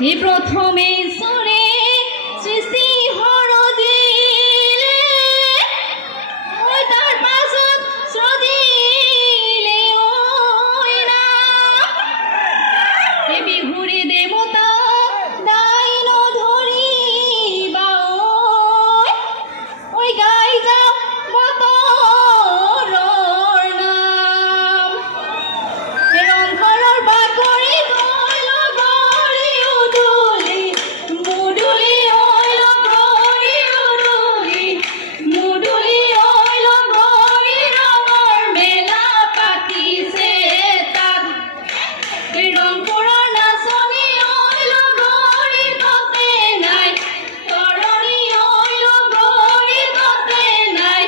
এই প্রথমে সুরে সৃষ্টি হরদিলে ওই তার পাছত শ্রদিলে ওই না এ বিহুরে দেবতা দাইন ধরি বা ওই গাই যাও বতরর নাম এরম ঘরর বাকরি দইল গড়ি উডুলি মুডুলি হইল গড়ি উডুলি মুডুলি হইল গড়ি রঙর মেলা পাতিছে তাত এরম পুরাণ নাচনি হইল গড়ি ততে নাই তরণী হইল গড়ি ততে নাই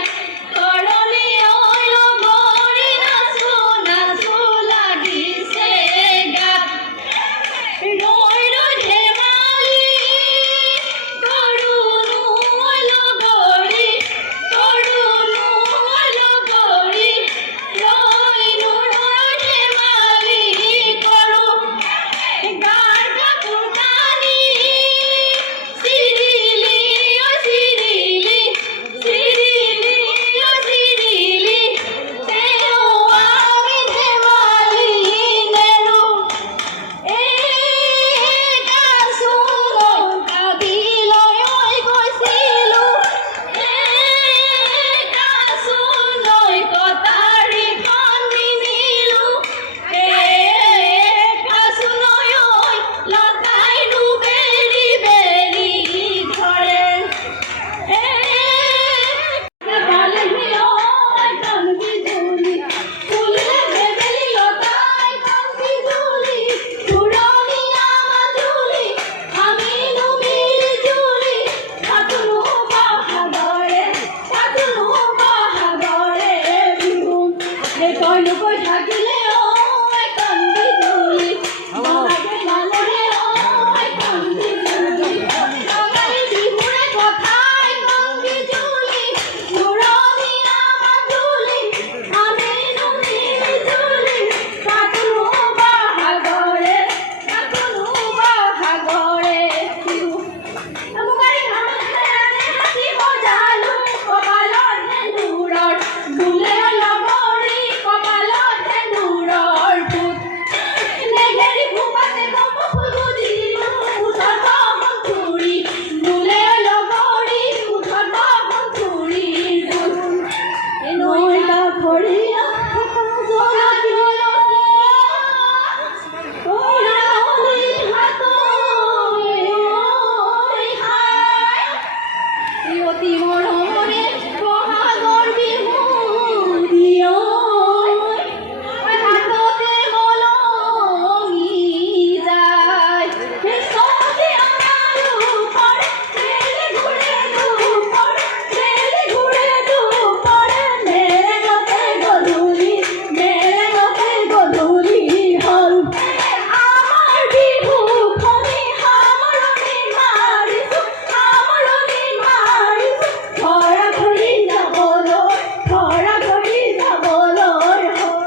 তরণী হইল গড়ি নাচু নাচু লাগিছে গাত রই রই ধেমালি তরুণু হইল গড়ি তরুণু হইল গড়ি রইনু রই ধেমালি করু গার কাপুর কানি সিরিলি ও সিরিলি সিরিলি ও সিরিলি তেও আমি ধেমালি নেরু এ কাসুলো কাবিলয় ওই গৈছিলো এ কাসুলয় কটাৰী খন নিনিলো এ কাসুলয় ওই লতাইনো বেৰি বেৰি ধৰে এ পালেহি ওই কান্দি জুলি ফুলে বেবেলি লতাই কান্দি জুলি পুরনি নামা জুলি আমি নুমির জুলি কাতুনু বাহাগরে বিহু এই কইলো কই থাকিলে ওই কান্দি জুলি বাহাগে মালরে ওই কান্দি জুলি বাঙালি বিহুরে কথাই কান্দি জুলি পুরনি নামা জুলি আমি নুমির জুলি কাতুনু বাহাগরে বিহু মুগারি নামে হাতি বজালো কপালত ধেনুৰৰ দুলে লগৰি কপালত ধেনুৰৰ ফুট নেঘেৰি ভূপাতে গপ ফুল গুজিলো উঠত বন্ধুৰি দুলে লগৰি উঠত বন্ধুৰিৰ ফুট নৈতা খৰিয়া অতি মৰমৰে বহাগৰ বিহু দিয় হাততে মলমি যায় চবে আমাৰো পৰে মেলে ঘূৰে দুপৰে মেলে গতে গধূলি হ'ল আমাৰ বিহু খনি সামৰণি মাৰিছো ধৰা ধৰি যাবলৈ হ'ল